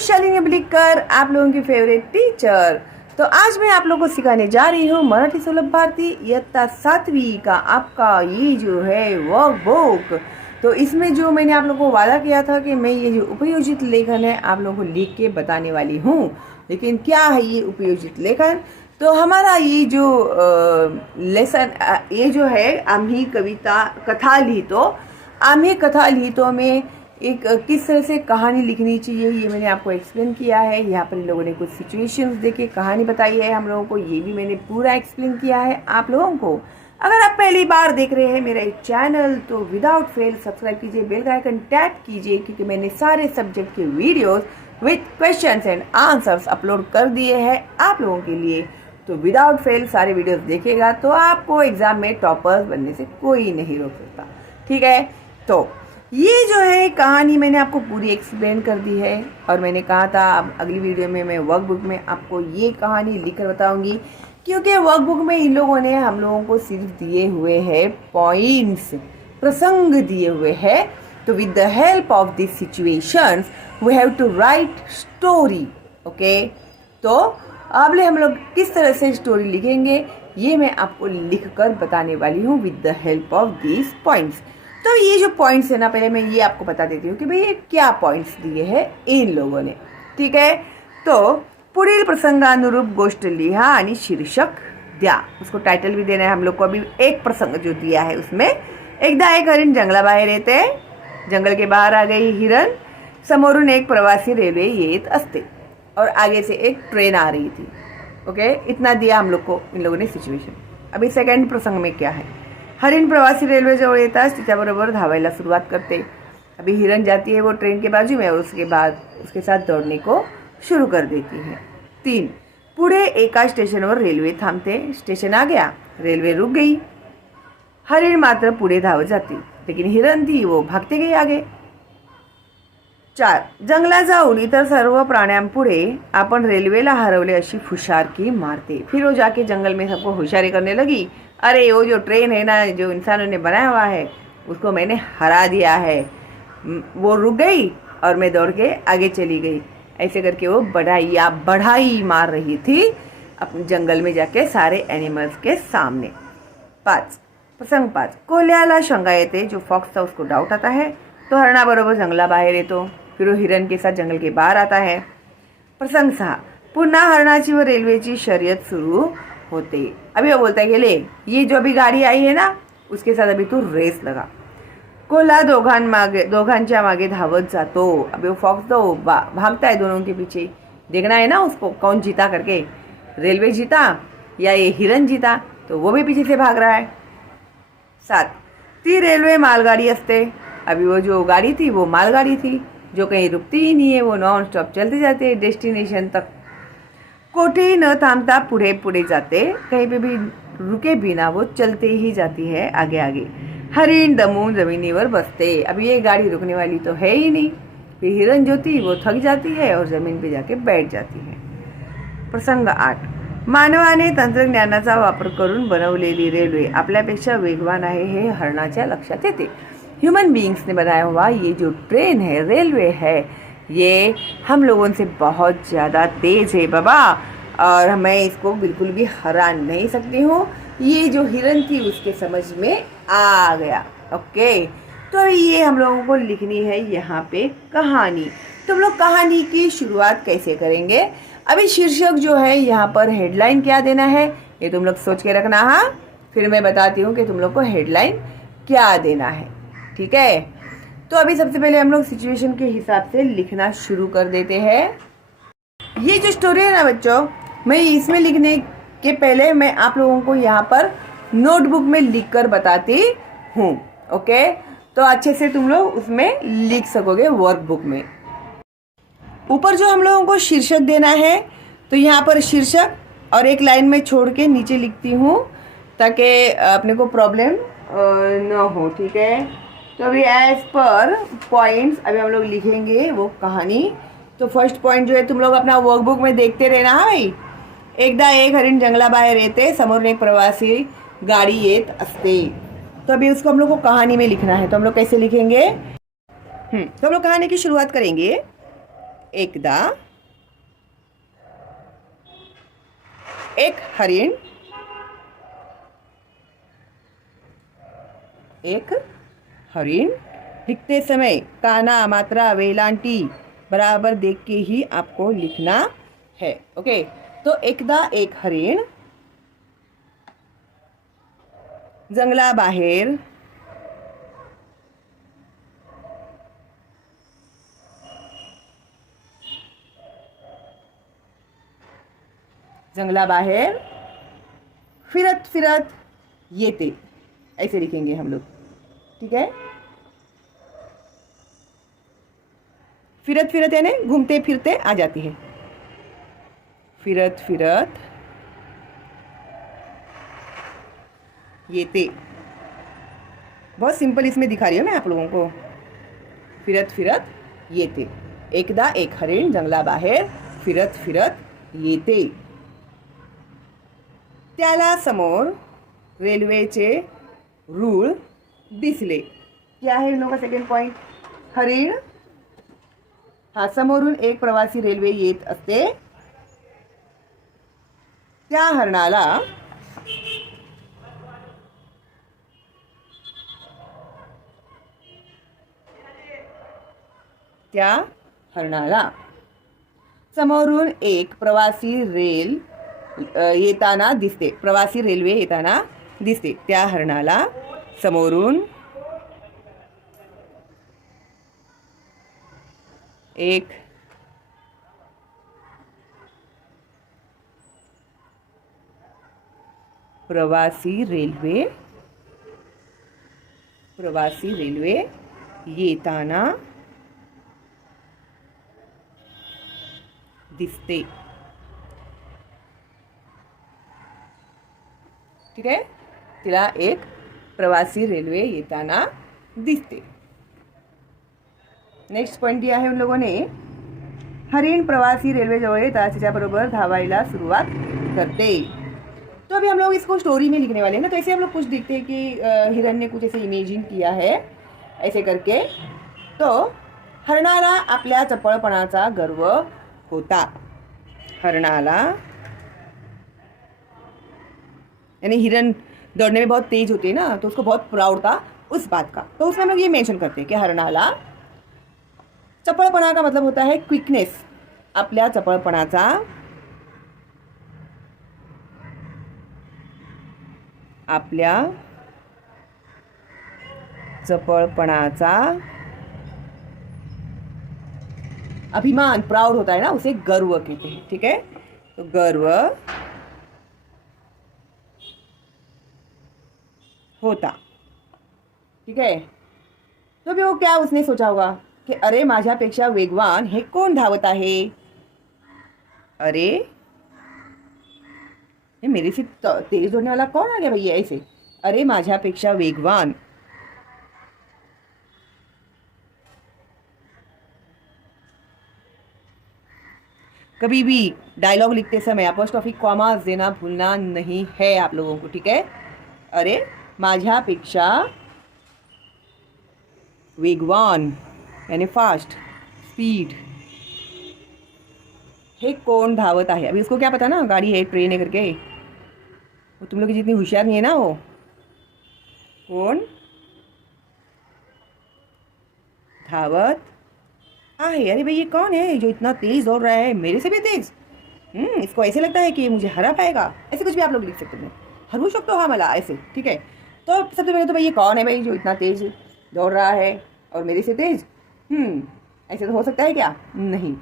शालिनी अबलिकर, आप लोगों की फेवरेट टीचर। तो आज मैं आप लोगों को सिखाने जा रही हूँ मराठी सुलभ भारती इयत्ता 7वीं का आपका ये जो है वर्कबुक। तो इसमें जो मैंने आप लोगों को वादा किया था कि मैं ये जो उपयोजित लेखन है आप लोगों को लिख के बताने वाली हूँ। लेकिन क्या है ये उपयोजित लेखन? तो हमारा ये जो लेसन ये जो है आम्ही कथा लिहितो में एक किस तरह से कहानी लिखनी चाहिए ये मैंने आपको एक्सप्लेन किया है। यहाँ पर इन लोगों ने कुछ सिचुएशंस देके कहानी बताई है हम लोगों को, ये भी मैंने पूरा एक्सप्लेन किया है आप लोगों को। अगर आप पहली बार देख रहे हैं मेरा एक चैनल तो विदाउट फेल सब्सक्राइब कीजिए, बेल का आइकन टैप कीजिए, क्योंकि मैंने सारे सब्जेक्ट के videos with questions and answers upload कर दिए हैं आप लोगों के लिए। तो विदाउट फेल सारे वीडियोस देखेगा तो आपको एग्जाम में टॉपर्स बनने से कोई नहीं रोक सकता, ठीक है। तो ये जो है कहानी मैंने आपको पूरी एक्सप्लेन कर दी है और मैंने कहा था अब अगली वीडियो में मैं वर्कबुक में आपको ये कहानी लिखकर बताऊंगी, क्योंकि वर्कबुक में इन लोगों ने हम लोगों को सिर्फ दिए हुए हैं पॉइंट्स, प्रसंग दिए हुए हैं। तो with the help of this situations we have to write story, okay. तो अब हम लोग किस तरह से स्टोरी लिखेंगे ये मैं आपको लिखकर बताने वाली हूँ with the help of this points. तो ये जो पॉइंट्स है ना, पहले मैं ये आपको बता देती हूँ कि भाई ये क्या पॉइंट्स दिए हैं इन लोगों ने, ठीक है। तो पुढील प्रसंगानुरूप गोष्ट लिहा आणि शीर्षक द्या, उसको टाइटल भी देना है हम लोग को। अभी एक प्रसंग जो दिया है उसमें, एकदा एक हरिण जंगलाबाहेर येते, जंगल के बाहर आ गई हिरण, समोरून एक प्रवासी रेल्वे येत असते और आगे से एक ट्रेन आ रही थी, ओके। इतना दिया हम लोग को इन लोगों ने सिचुएशन। अभी सेकंड प्रसंग में क्या है, हरिण प्रवासी रेल्वे जवळ येताच तिच्याबरोबर धावायला सुरुवात करते। अभी हिरण जाती है वो ट्रेन के बाजू में और उसके बाद उसके साथ दौड़ने को शुरू कर देती है। 3, पुढे एका स्टेशनवर रेल्वे थांबते, स्टेशन आ गया, रेल्वे रुक गई, हरिण मात्र पुढे धावत जाती, लेकिन हिरण थी वो भागते गई आगे। 4, जंगलात जाऊन इतर सर्व प्राण्यांपुढे आपण रेल्वेला हरवले अशी फुशारकी मारते। फिर वो जाके जंगल में सबको होशियारी करने लगी, अरे वो जो ट्रेन है ना जो इंसानों ने बनाया हुआ है उसको मैंने हरा दिया है, वो रुक गई और मैं दौड़ के आगे चली गई। ऐसे करके वो बढ़ाई मार रही थी अपने जंगल में जाके सारे एनिमल्स के सामने। 5, प्रसंग 5, कोल्ह्याला शंका येते, जो फॉक्स था उसको डाउट आता है, तो हरणाबरोबर जंगलाबाहेर येतो, फिर वो हिरण के साथ जंगल के बाहर आता है। प्रसंग 6, पुन्हा हरणाची व रेल्वेची शर्यत सुरू होते। अभी वो बोलता है कि ले ये जो अभी गाड़ी आई है ना उसके साथ अभी तू रेस लगा। कोल्हा दोघांच्या मागे धावत जातो। अभी वो फॉक्स तो भागता है दोनों के पीछे, देखना है ना उसको कौन जीता करके, रेलवे जीता या ये हिरण जीता, तो वो भी पीछे से भाग रहा है। 7, ती रेलवे मालगाड़ी असते। अभी वो जो गाड़ी थी वो मालगाड़ी थी जो कहीं रुकती ही नहीं है, वो नॉन स्टॉप चलती जाती है डेस्टिनेशन तक, कोठेही न थांबता पुढे पुढे जाते, कहीं पे भी रुके बिना वो चलते ही जाती है आगे आगे। हरिण दमून जमीनीवर बसते। अभी ये गाड़ी रुकने वाली तो है ही नहीं, फिर हिरण जो थी वो थक जाती है और जमीन पे जाके बैठ जाती है। प्रसंग 8, मानवाने तंत्रज्ञानाचा वापर करून बनवलेली रेल्वे आपल्यापेक्षा वेगवान आहे हे हरणाच्या लक्षात येते। ह्यूमन बीइंग्स ने बनाया हुआ ये जो ट्रेन है, रेलवे है, ये हम लोगों से बहुत ज़्यादा तेज़ है बाबा, और मैं इसको बिल्कुल भी हरा नहीं सकती हूँ। ये जो हिरण थी उसके समझ में आ गया, ओके। तो ये हम लोगों को लिखनी है यहाँ पे कहानी। तो हम लोग कहानी की शुरुआत कैसे करेंगे? अभी शीर्षक जो है यहाँ पर हेडलाइन क्या देना है ये तुम लोग सोच के रखना, हाँ। फिर मैं बताती हूँ कि तुम लोग को हेडलाइन क्या देना है, ठीक है। तो अभी सबसे पहले हम लोग सिचुएशन के हिसाब से लिखना शुरू कर देते हैं। ये जो स्टोरी है ना बच्चों, मैं इसमें लिखने के पहले मैं आप लोगों को यहाँ पर नोटबुक में लिखकर बताती हूँ, ओके। तो अच्छे से तुम लोग उसमें लिख सकोगे वर्कबुक में। ऊपर जो हम लोगों को शीर्षक देना है तो यहाँ पर शीर्षक और एक लाइन में छोड़ के नीचे लिखती हूँ ताकि अपने को प्रॉब्लम न हो, ठीक है। तो अभी एज पर पॉइंट्स अभी हम लोग लिखेंगे वो कहानी। तो फर्स्ट पॉइंट जो है तुम लोग अपना वर्कबुक में देखते रहना, हाँ भाई। एकदा एक हरिण जंगलाबाहेर येते, समोरून एक प्रवासी गाड़ी येत असते। तो अभी उसको हम लोग को कहानी में लिखना है, तो हम लोग कैसे लिखेंगे? तो हम लोग कहानी की शुरुआत करेंगे। एकदा एक हरिण लिखते समय काना मात्रा वेलांटी बराबर देख के ही आपको लिखना है। ओके, तो एकदा एक हरिण जंगलाबाहेर फिरत फिरत येते, ऐसे लिखेंगे हम लोग। ठीक है, फिरत फिरत यानी घूमते फिरते आ जाती है। फिरत फिरत येते, बहुत सिंपल इसमें दिखा रही हूँ मैं आप लोगों को। फिरत फिरत येते, एकदा एक हरिण जंगलाबाहेर फिरत फिरत येते, त्याला समोर रेल्वेचे रूळ दिसले। क्या है इन लोगों का सेकंड पॉइंट? हरिण हा समोरून एक प्रवासी रेल्वे येत असते, त्या हरणाला समोरून एक प्रवासी रेल्वे येताना दिसते, त्या हरणाला समोरून एक प्रवासी रेल्वे येताना दिसते। ठीक है, तिला एक प्रवासी रेल्वे येताना दिसते। नेक्स्ट पॉइंट दिया है उन लोगों ने, हरिण प्रवासी रेल्वे जवळ येताच त्याच्याबरोबर धावायला सुरुवात करते। तो अभी हम लोग इसको स्टोरी में लिखने वाले हैं ना, तो ऐसे हम लोग कुछ देखते हैं कि हिरण ने कुछ ऐसे इमेजिन किया है ऐसे करके। तो हरणाला आपल्या चपळपणाचा गर्व होता। हरणाला यानी हिरण दौड़ने में बहुत तेज होती है ना, तो उसको बहुत प्राउड था उस बात का। तो उसमें हम लोग ये मेंशन करते हैं कि हरणाला चपळपणा का मतलब होता है क्विकनेस, आपल्या चपळपणाचा अभिमान, प्राउड होता है ना, उसे गर्व कहते हैं। ठीक है, तो गर्व होता। ठीक है, तो भी वो क्या उसने सोचा होगा कि अरे माझ्यापेक्षा वेगवान हे कोण धावत आहे, अरे ये मेरे से तेज दौड़ने वाला कौन आ गया भैया, ऐसे अरे माझ्यापेक्षा वेगवान। कभी भी डायलॉग लिखते समय अपोस्ट्रोफी कॉमा देना भूलना नहीं है आप लोगों को। ठीक है, अरे माझ्यापेक्षा वेगवान यानी फास्ट, स्पीड, हे कौन धावत आहे। अभी उसको क्या पता ना गाड़ी है ट्रेन है करके, वो तुम लोग की जितनी होशियार नहीं है ना, वो कौन धावत आहे। अरे भाई ये कौन है जो इतना तेज दौड़ रहा है, मेरे से भी तेज। इसको ऐसे लगता है कि मुझे हरा पाएगा, ऐसे कुछ भी आप लोग लिख सकते हैं। हरू शकतो हा मला, ऐसे। ठीक है, तो सबसे पहले तो भाई ये कौन है भाई जो इतना तेज दौड़ रहा है और मेरे से तेज। ऐसे तो हो सकता है क्या? नहीं।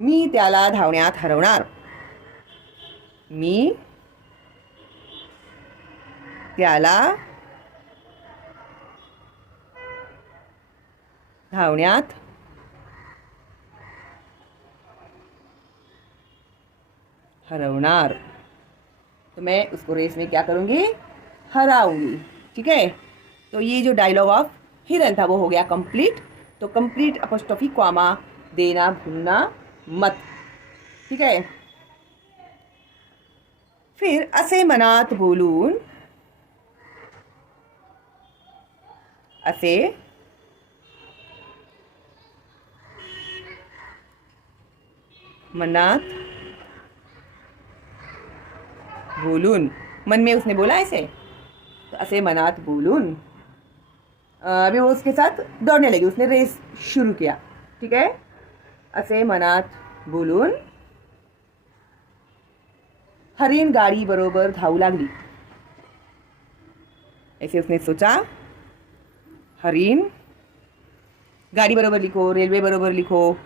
मी त्याला धावण्यात हरवणार, मी त्याला धावण्यात हरवणार, तो मैं उसको रेस में क्या करूँगी, हराऊंगी। ठीक है, तो ये जो डायलॉग ऑफ हिरन था वो हो गया कंप्लीट। तो कंप्लीट अपोस्ट्रोफी कॉमा देना भूलना मत। ठीक है, फिर असे मनात बोलून, असे मनात बोलून, मन में उसने बोला ऐसे, तो असे मनात बोलून अभी वो उसके साथ दौड़ने लगी, उसने रेस शुरू किया, ठीक है। असे मनात बोलून हरिण गाडी बरोबर धावू लागली, ऐसे उसने सोचा। हरिण गाड़ी बरोबर लिखो, रेलवे बरोबर लिखो,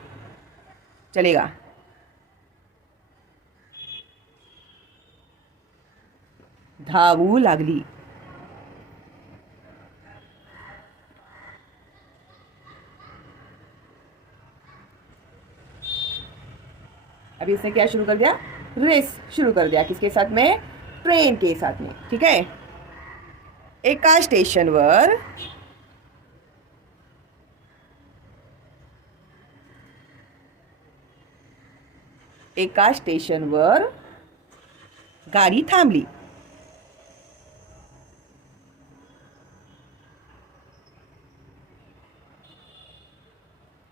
चलेगा। धावू लागली, अभी उसने क्या शुरू कर दिया, रेस शुरू कर दिया, किसके साथ में, ट्रेन के साथ में, ठीक है। एका स्टेशनवर एका स्टेशनवर गाडी थांबली,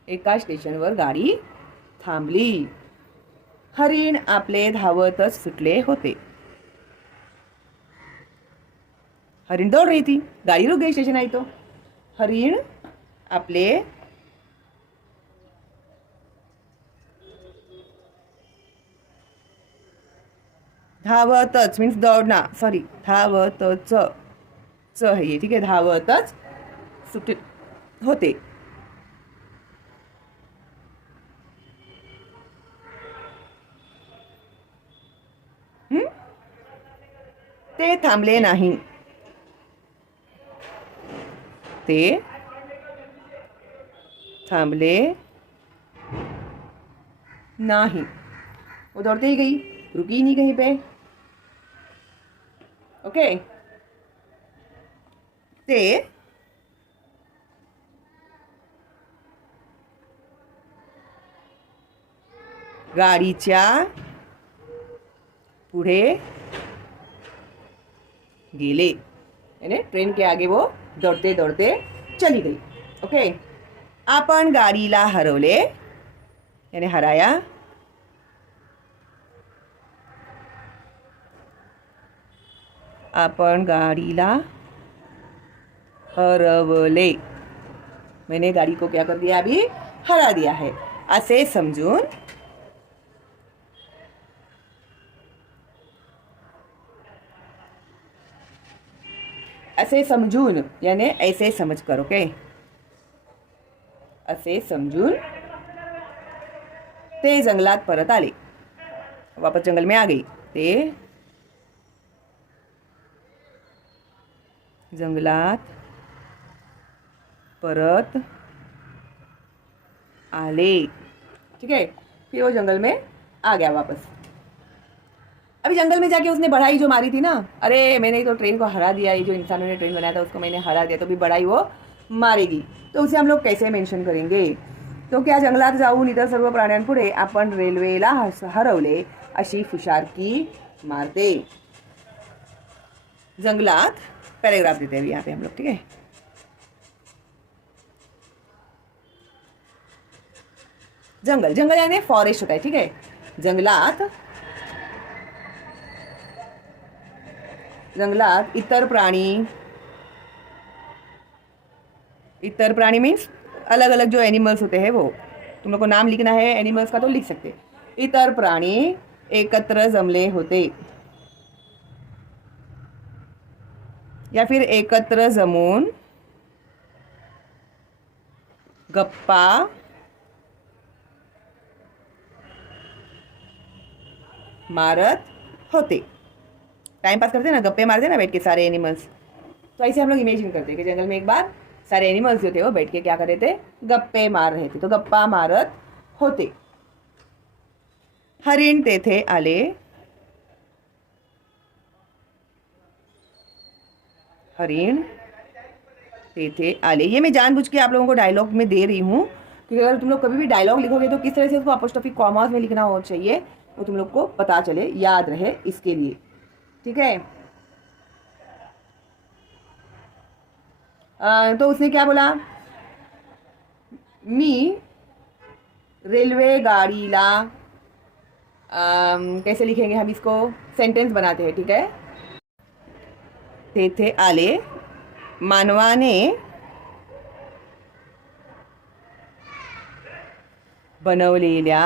एका स्टेशनवर गाडी थांबली। हरिण आपले धावतच सुटले होते, हरिण दौड़ रही थी, गाड़ी रुक गई स्टेशन आई तो। हरिण आपले धावतच मीन्स दौड़ना, सॉरी धावतच च है ये, ठीक है, धावतच सुटले होते। ते थांबले नाही, ते थांबले नहीं, वो दौड़ते ही गई, रुकी ही नहीं कहीं पे, ओके। ते गाडीच्या पुढे गेले, यानी ट्रेन के आगे वो दौड़ते दौड़ते चली गई, ओके। आपण गाडीला हरवले, यानी हराया, आपण गाडीला हरवले, मैंने गाड़ी को क्या कर दिया, अभी हरा दिया है, असे समजून असे समजून यानी ऐसे समझ कर, ओके। असे समजून ते जंगलात परत आले, वापस जंगल में आ गई, ते जंगलात परत आले, ठीक है। फिर वो जंगल में आ गया वापस। अभी जंगल में जाके उसने बढ़ाई जो मारी थी ना, अरे मैंने तो ट्रेन को हरा दिया, ये जो इंसानों ने ट्रेन बनाया था उसको मैंने हरा दिया, तो भी बढ़ाई वो मारेगी, तो उसे हम लोग कैसे मेंशन करेंगे। तो क्या जंगलात जाऊन इतर सर्व प्राण्यांपुढे आपण रेल्वेला हरवले अशी फुशारकी मारते। जंगलात पैराग्राफ देते हैं यहाँ पे हम लोग, ठीक है। जंगल, जंगल यानी फॉरेस्ट होता है, ठीक है। जंगलात, जंगलात इतर प्राणी मीन्स अलग अलग जो एनिमल्स होते हैं, वो तुम लोग को नाम लिखना है एनिमल्स का तो लिख सकते। इतर प्राणी एकत्र जमले होते, या फिर एकत्र जमून गप्पा मारत होते। टाइम पास करते ना, गप्पे मारते ना बैठ के सारे एनिमल्स, तो ऐसे हम लोग इमेजिन करते कि जंगल में एक बार सारे एनिमल्स जो थे वो बैठ के क्या कर रहे थे, गप्पे मार रहे थे, तो गप्पा मारत होते। हरिण तेथे आले, हरिण तेथे आले, ये मैं जानबूझ के आप लोगों को डायलॉग में दे रही हूँ, क्योंकि अगर तुम लोग कभी भी डायलॉग लिखोगे तो किस तरह से उसको अपोस्ट्रोफी कॉमास में लिखना हो चाहिए वो तुम लोग को पता चले, याद रहे, इसके लिए, ठीक है। तो उसने क्या बोला, मी रेल्वे गाडीला कैसे लिखेंगे हम इसको? सेंटेंस बनाते हैं, ठीक है। तेथे आले मानवाने बनवलेल्या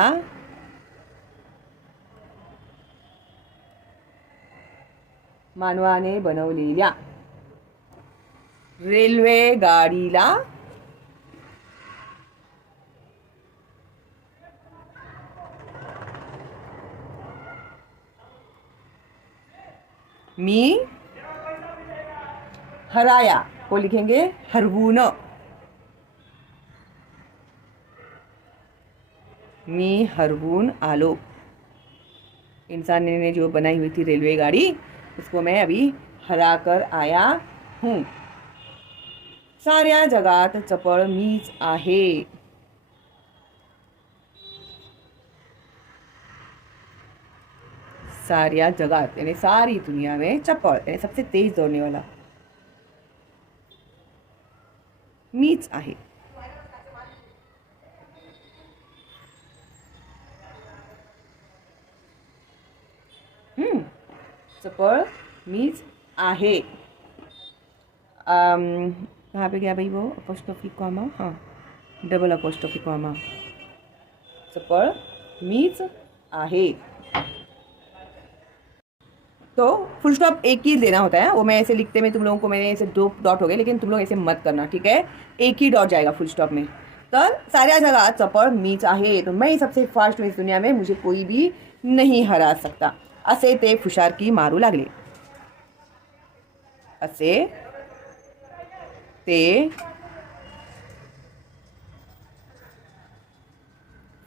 रेल्वे गाडीला मी हराया को लिखेंगे हरवून। मी हरवून आलो। इंसान ने जो बनाई हुई थी रेलवे गाड़ी, उसको मैं अभी हरा कर आया हूँ। साऱ्या जगात चपळ मीच आहे। साऱ्या जगात यानी सारी दुनिया में चपळ यानी सबसे तेज दौड़ने वाला मीच आहे। चपळ मीच आहे। कहाँ पे गया भाई वो अपोस्ट्रोफी कॉमा? हाँ, डबल अपोस्ट्रोफी कॉमा। चपळ मीच आहे। तो फुल स्टॉप एक ही देना होता है, वो मैं ऐसे लिखते में तुम लोगों को मैंने ऐसे 2 डॉट हो गए, लेकिन तुम लोग ऐसे मत करना, ठीक है। एक ही डॉट जाएगा फुल स्टॉप में। तर साऱ्या जगात चपळ मीच आहे, तो मैं सबसे फास्ट हूँ इस दुनिया में, मुझे कोई भी नहीं हरा सकता, असे ते फुशारकी मारू लागले। असे ते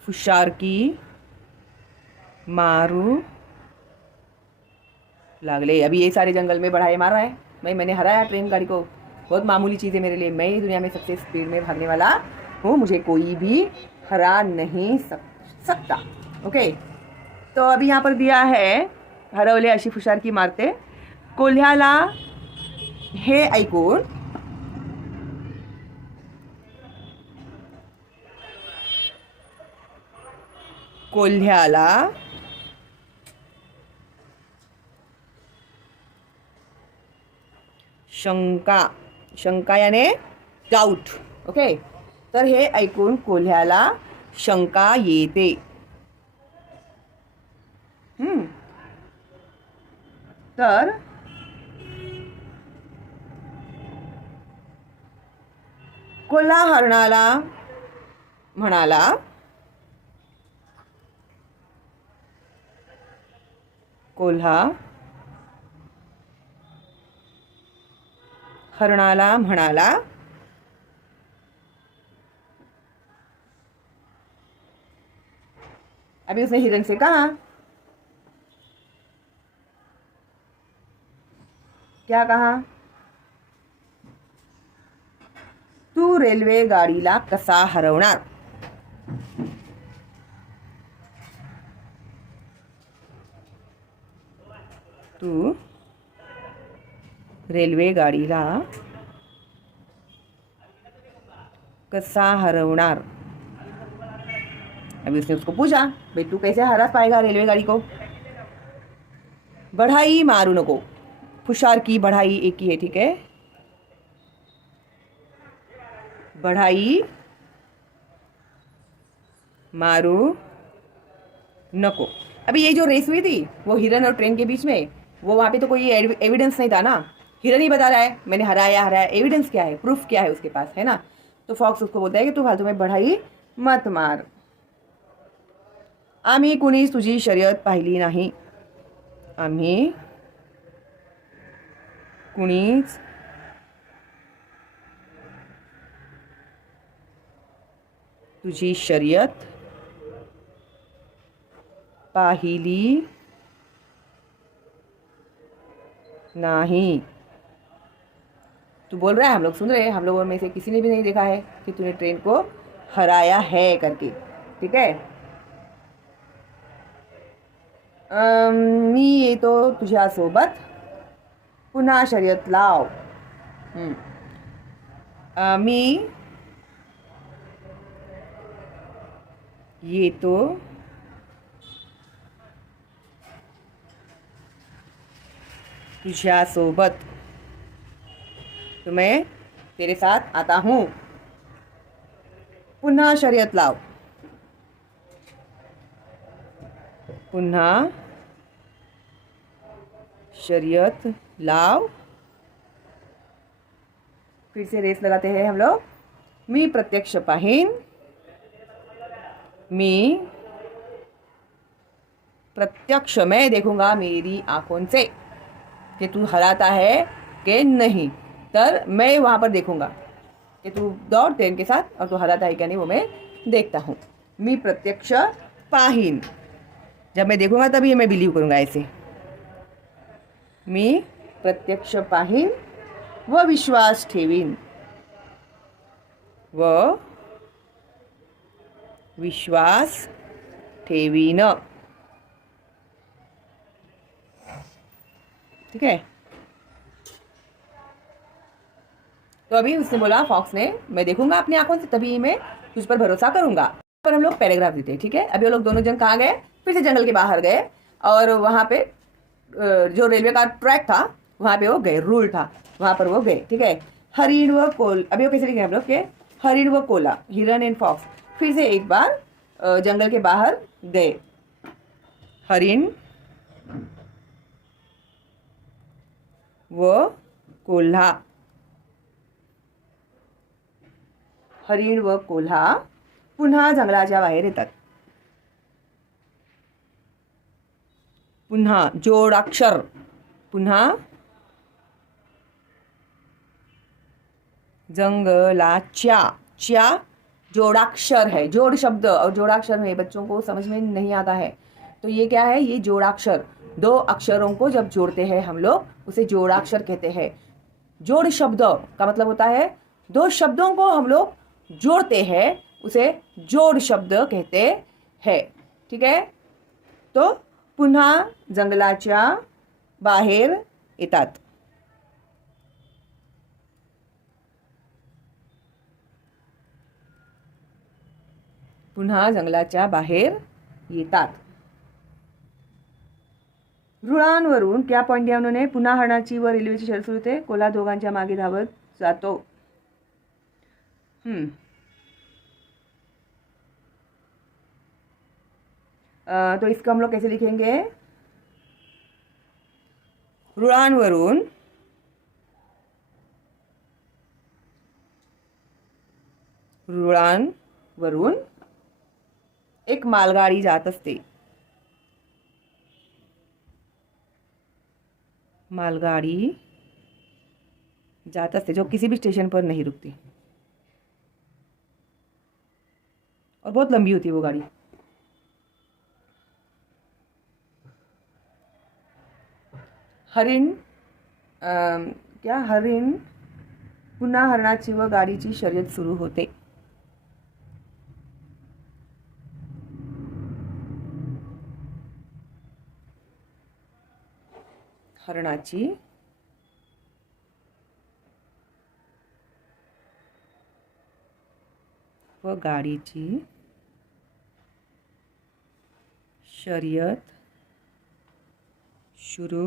फुशारकी मारू लागले। अभी ये सारे जंगल में बढ़ाए मार रहा है, मैंने हराया ट्रेन गाड़ी को, बहुत मामूली चीज़ है मेरे लिए। मैं ही दुनिया में सबसे स्पीड में भागने वाला हूँ, मुझे कोई भी हरा नहीं सकता। ओके, तो अभी यहाँ पर दिया है हरवले अशी फुशारकी मारते। कोल्ह्याला हे ऐकून कोल्ह्याला शंका याने डाऊट। ओके, तर हे ऐकून कोल्ह्याला शंका येते। तर कोल्हा हरणाला म्हणाला, कोल्हा हरणाला म्हणाला, अभी उसने हिरण से कहा, क्या कहा? तू रेल्वे गाडीला कसा हरवणार? तू रेल्वे गाडीला कसा हरवणार? अभी उसने उसको पूछा, भाई तू कैसे हरा पाएगा रेलवे गाड़ी को? बढ़ाई मारू नको, फुशारकी बढ़ाई एक ही है, ठीक है। बढ़ाई मारू नको। अभी ये जो रेस हुई थी वो हिरन और ट्रेन के बीच में, वो वहाँ पे तो कोई एविडेंस नहीं था ना, हिरन ही बता रहा है मैंने हराया, एविडेंस क्या है, प्रूफ क्या है उसके पास, है ना। तो फॉक्स उसको बोलता है कि तू फालतू में बढ़ाई मत मार। आम्ही कुणीच तुझी शर्यत पाहिली नाही। आम्ही कुणीच तुझी शर्यत पाहिली नहीं। तू बोल रहा है, हम लोग सुन रहे हैं, हम लोगों में से किसी ने भी नहीं देखा है कि तूने ट्रेन को हराया है करके, ठीक है। मी येतो तुझ्या सोबत पुन्हा शर्यत लाव। मी येतो तुझ्यासोबत, तो मैं तेरे साथ आता हूँ. पुन्हा शर्यत लाव. पुन्हा शर्यत लाव. फिर से रेस लगाते हैं हम लोग. मी प्रत्यक्ष पाहीन. मी प्रत्यक्ष, मैं देखूंगा मेरी आंखों से कि तू हराता है कि नहीं. तर मैं वहाँ पर देखूंगा कि तू दौड़ ट्रेन के साथ और तू हराता है क्या नहीं, वो मैं देखता हूँ. मी प्रत्यक्ष पाहीन, जब मैं देखूंगा तभी मैं बिलीव करूंगा ऐसे. मी प्रत्यक्ष पाहीन व विश्वास ठेवीन. व विश्वास ठेवीन. ठीक है. तो अभी उसने बोला, फॉक्स ने, मैं देखूंगा अपनी आंखों से तभी मैं तुझ पर भरोसा करूंगा. पर हम लोग पैराग्राफ देते हैं. ठीक है. अभी वो लोग दोनों जन कहाँ गए, फिर से जंगल के बाहर गए और वहाँ पे जो रेलवे का ट्रैक था वहाँ पे वो गए, रूल था वहाँ पर वो गए. ठीक है. हरिण व कोल, अभी वो कैसे लिखे हम लोग के, हरिण व कोला, हिरन एंड फॉक्स, फिर से एक बार जंगल के बाहर गए. हरिण व कोल्हा. हरिण व कोल्हा पुन्हा जंगलाच्या बाहेर येतात. पुन्हा जोडाक्षर. पुन्हा जंगलाच्या, च्या जोड़ाक्षर है, जोड़ शब्द और जोड़ाक्षर में बच्चों को समझ में नहीं आता है. तो ये क्या है, ये जोड़ाक्षर, दो अक्षरों को जब जोड़ते हैं हम लोग उसे जोड़ाक्षर कहते हैं. जोड़ शब्द का मतलब होता है दो शब्दों को हम लोग जोड़ते हैं, उसे जोड़ शब्द कहते हैं. ठीक है. तो पुन्हा जंगलाच्या बाहेर येतात. पुन्हा जंगलाच्या बाहेर येतात. रुळांवरून क्या पॉईंट दिया उन्होंने, पुन्हा हरणाची व रेल्वेची शर्यत सुरू होते. कोल्हा दोघांच्या मागे धावत जातो. तो इसको हम लोग कैसे लिखेंगे, रुळांवरून रुळांवरून एक मालगाड़ी जात असते. मालगाड़ी जात असते जो किसी भी स्टेशन पर नहीं रुकती और बहुत लंबी होती है वो गाड़ी. हरिण, क्या हरिण, पुन्हा हरणाची व गाडीची शर्यत सुरू होते. हरणाची व गाडीची शर्यत शुरू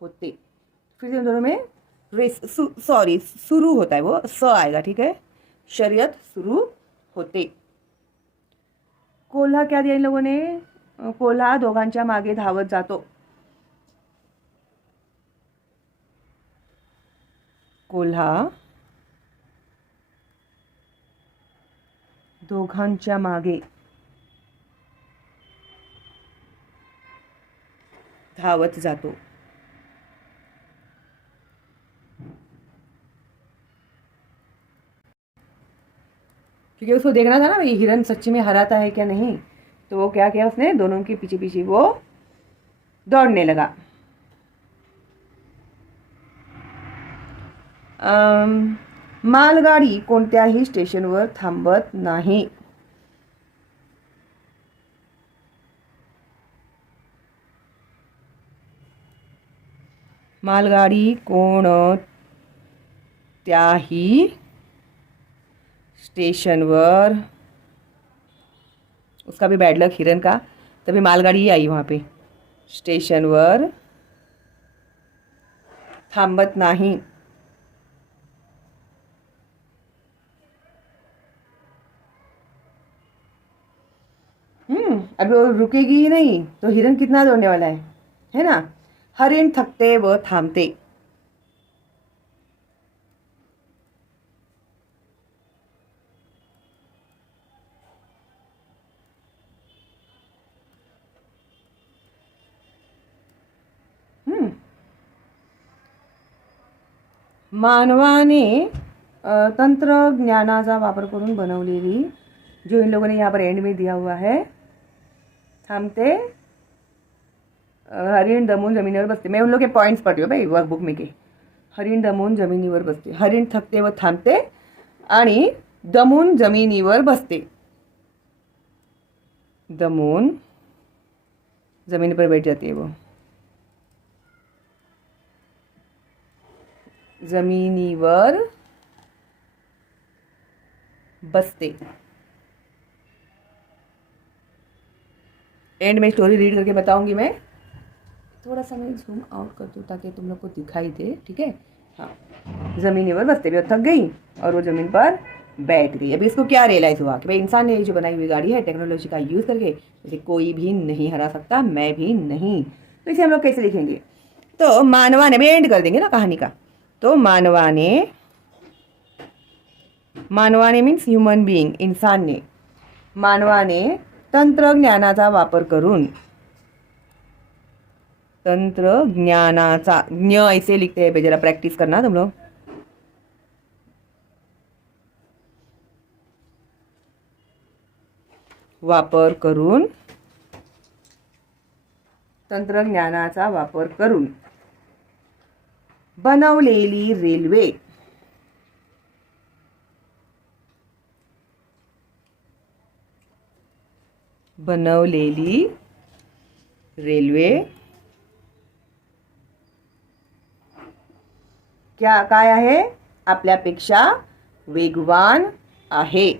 होते. फिर से दोनों में रेस, सॉरी शुरू होता है, वो स आएगा. ठीक है. शर्यत शुरू होते. कोल्हा क्या दिया इन लोगों ने, कोल्हा दोघांच्या मागे धावत जातो. कोल्हा दोघांच्या मागे धावत जातो. क्योंकि उसको देखना था ना ये हिरन सच्ची में हराता है क्या नहीं. तो वो क्या किया उसने, दोनों के पीछे पीछे वो दौड़ने लगा. मालगाडी कोणत्याही स्टेशनवर थांबत नाही. मालगाडी कोणत्याही स्टेशनवर, उसका भी बैड लक हिरन का, तभी मालगाड़ी ही आई वहाँ पे. स्टेशनवर थांबत नाही. अभी वो रुकेगी ही नहीं तो हिरन कितना दौड़ने वाला है ना. हरिण थकते व थांबते. मानवाने तंत्रज्ञानाचा वापर करून बनवलेली, जो इन लोगों ने यहाँ पर एंड में दिया हुआ है, थांबते, हरिण दमून जमिनीवर बसते. मैं उन लोग के पॉइंट्स पढ़ती हूँ भाई वर्कबुक में के. हरिण दमून जमिनीवर बसते. हरिण थकते व थांबते आणि दमून जमिनीवर बसते. दमून जमीन पर बैठ जाती है वो. जमिनीवर बसते. एंड में स्टोरी रीड करके बताऊंगी मैं. थोड़ा सा मैं जूम आउट कर दूँ ताकि तुम लोग को दिखाई दे. ठीक है. हाँ, ज़मीनीवर बसते भी थक गई और वो ज़मीन पर बैठ गई. अभी इसको क्या रियलाइज़ हुआ कि भाई इंसान ने जो बनाई हुई गाड़ी है टेक्नोलॉजी का यूज़ करके इसे कोई भी नहीं हरा सकता, मैं भी नहीं. तो इसे हम लोग कैसे लिखेंगे? तो मानवा ने भी एंड कर देंगे ना कहानी का. तो मानवाने मीन्स ह्यूमन बीइंग, इंसान ने. मानवाने तंत्रज्ञानाचा वापर करून, तंत्रज्ञानाचा, ज्ञ ऐसे लिखते हैं, जरा प्रैक्टिस करना तुम लोग. वापर करून, तंत्रज्ञानाचा वापर करून बनवलेली रेल्वे. बनवलेली रेल्वे काय आहे? आपल्यापेक्षा वेगवान आहे.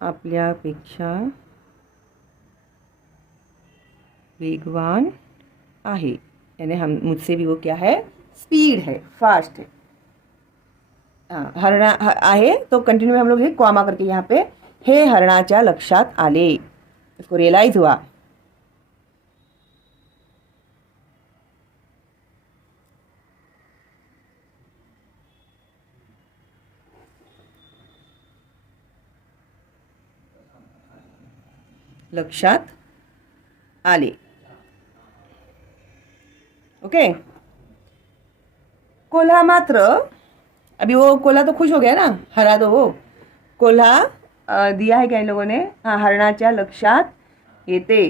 आपल्यापेक्षा वेगवान आहे, यानी हम मुझसे भी वो क्या है? स्पीड है, फास्ट है. हाँ, हरणा आहे तो कंटिन्यू में हम लोग कॉमा करके यहाँ पे हे हरणाच्या लक्षात आले, इसको रियलाइज हुआ. लक्षात आले. ओके. कोल्हा मात्र, अभी वो कोल्हा तो खुश हो गया ना, हरा दो वो. कोल्हा दिया है क्या इन लोगों ने? हाँ, हरणाच्या लक्षात येते.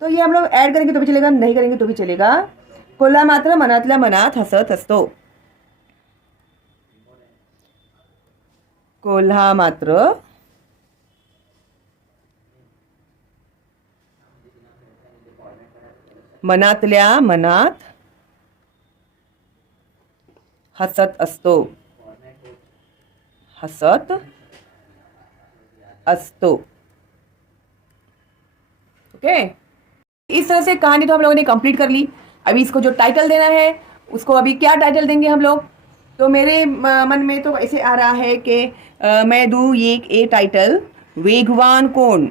तो ये हम लोग ऐड करेंगे तो भी चलेगा, नहीं करेंगे तो भी चलेगा. कोल्हा मात्र मनातल्या मनात हसत असतो. कोल्हा मात्र मनातल्या मनात हसत असतो. हसत असतो. ओके. इस तरह से कहानी तो हम लोगों ने कंप्लीट कर ली. अभी इसको जो टाइटल देना है उसको अभी क्या टाइटल देंगे हम लोग? तो मेरे मन में तो ऐसे आ रहा है कि मैं दूँ ये टाइटल, वेगवान कोण.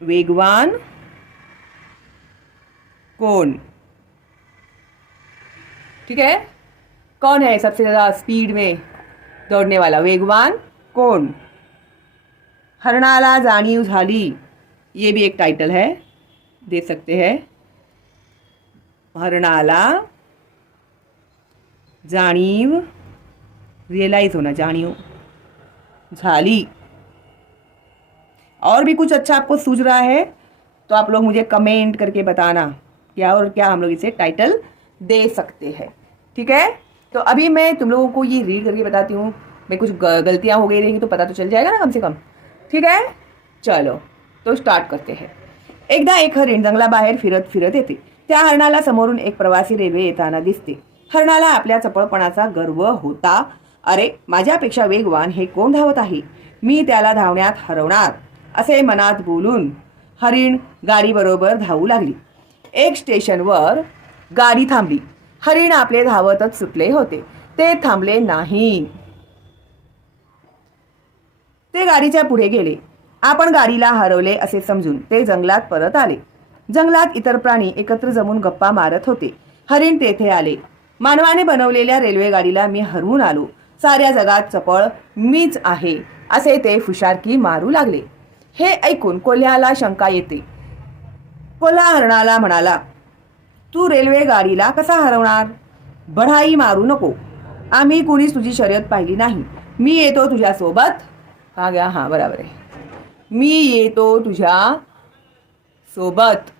वेगवान कोण. ठीक है. कौन है सबसे ज़्यादा स्पीड में दौड़ने वाला? वेगवान कोण. हरणाला जाणीव झाली, ये भी एक टाइटल है, दे सकते हैं. हरणाला जाणीव, रियलाइज होना, जाणीव झाली. और भी कुछ अच्छा आपको सूझ रहा है तो आप लोग मुझे कमेंट करके बताना क्या और क्या हम लोग इसे टाइटल दे सकते हैं. ठीक है. तो अभी मैं तुम लोगों को ये रीड करके बताती हूँ. मैं कुछ गलतियाँ हो गई रहेंगी तो पता तो चल जाएगा ना कम से कम. ठीक है. चलो तो स्टार्ट करते हैं. एकदा एक हरिण जंगलाबाहेर फिरत फिरत येते. त्या हरणाला समोरून एक प्रवासी रेल्वे येताना दिसते. हरणाला आपल्या चपळपणाचा गर्व होता. अरे माझ्यापेक्षा वेगवान हे कोण धावत आहे, मी त्याला धावण्यात हरवणार असे मनात बोलून हरिण गाडीबरोबर धावू लागली. एक स्टेशनवर गाडी थांबली. हरिण आपले धावतच सुटले होते. ते थांबले नाही. ते गाडीच्या पुढे गेले. आपण गाडीला हरवले असे समजून ते जंगलात परत आले. जंगलात इतर प्राणी एकत्र जमून गप्पा मारत होते. हरिण तेथे आले. मानवाने बनवलेल्या रेल्वे गाडीला मी हरवून आलो. साऱ्या जगात चपळ मीच आहे असे ते फुशारकी मारू लागले. हे ऐकून कोल्ह्याला शंका येते. कोल्हा हरणाला म्हणाला, तू रेल्वे गाडीला कसा हरवणार? बढाई मारू नको. आम्ही कुणीच तुझी शर्यत पाहिली नाही. मी येतो तुझ्या सोबत. हा गया, हां बरोबर आहे. मी येतो तुझ्या सोबत.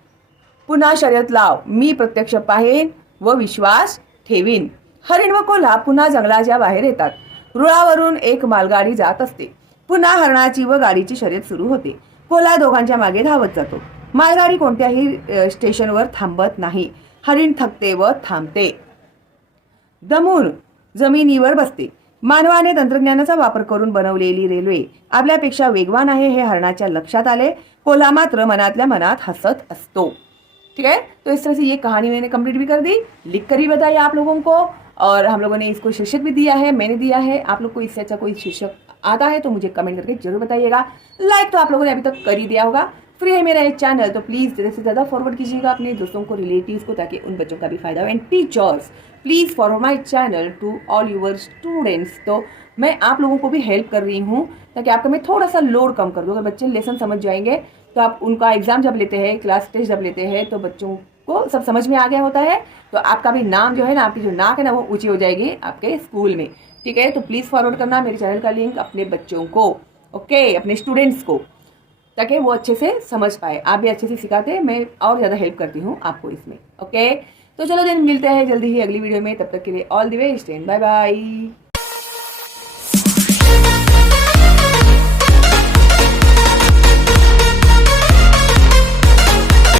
पुन्हा शर्यत लाव. मी प्रत्यक्ष पाहेन व विश्वास ठेवीन. हरिण व कोल्हा पुन्हा जंगलाच्या बाहेर येतात. रुळावरून एक मालगाडी जात असते. पुन्हा हरणाची व गाडीची शर्यत सुरू होते. कोल्हा दोघांच्या मागे धावत जातो. मालगाडी कोणत्याही स्टेशनवर थांबत नाही. हरिण थकते व थांबते. दमून जमिनीवर बसते. मानवाने तंत्रज्ञानाचा वापर करून बनवलेली रेल्वे आपल्यापेक्षा वेगवान आहे हे हरणाच्या लक्षात आले. कोल्हा मात्र मनातल्या मनात हसत असतो. ठीक है, तो इस तरह से ये कहानी मैंने कंप्लीट भी कर दी, लिख कर ही बताई आप लोगों को, और हम लोगों ने इसको शीर्षक भी दिया है, मैंने दिया है. आप लोग को इससे अच्छा कोई शीर्षक आता है तो मुझे कमेंट करके जरूर बताइएगा. लाइक तो आप लोगों ने अभी तक कर ही दिया होगा. फ्री है मेरा ये चैनल, तो प्लीज़ ज़्यादा से ज़्यादा फॉरवर्ड कीजिएगा अपने दोस्तों को, रिलेटिव्स को, ताकि उन बच्चों का भी फायदा हो. And teachers please forward my channel to all your students. तो मैं आप लोगों को भी हेल्प कर रही हूँ ताकि आपका मैं थोड़ा सा लोड कम कर दूँ. अगर बच्चे लेसन समझ जाएंगे तो आप उनका एग्जाम जब लेते हैं, क्लास टेस्ट जब लेते हैं, तो बच्चों को सब समझ में आ गया होता है. तो आपका भी नाम जो है ना, आपकी जो नाक है ना, वो ऊंची हो जाएगी आपके स्कूल में. ठीक है, तो प्लीज़ फॉरवर्ड करना मेरे चैनल का लिंक अपने बच्चों को, ओके, अपने स्टूडेंट्स को, ताकि वो अच्छे से समझ पाए. आप भी अच्छे से सिखाते हैं, मैं और ज़्यादा हेल्प करती हूँ आपको इसमें. ओके, तो चलो दिन मिलते हैं जल्दी ही अगली वीडियो में. तब तक के लिए all the way, stay, bye bye.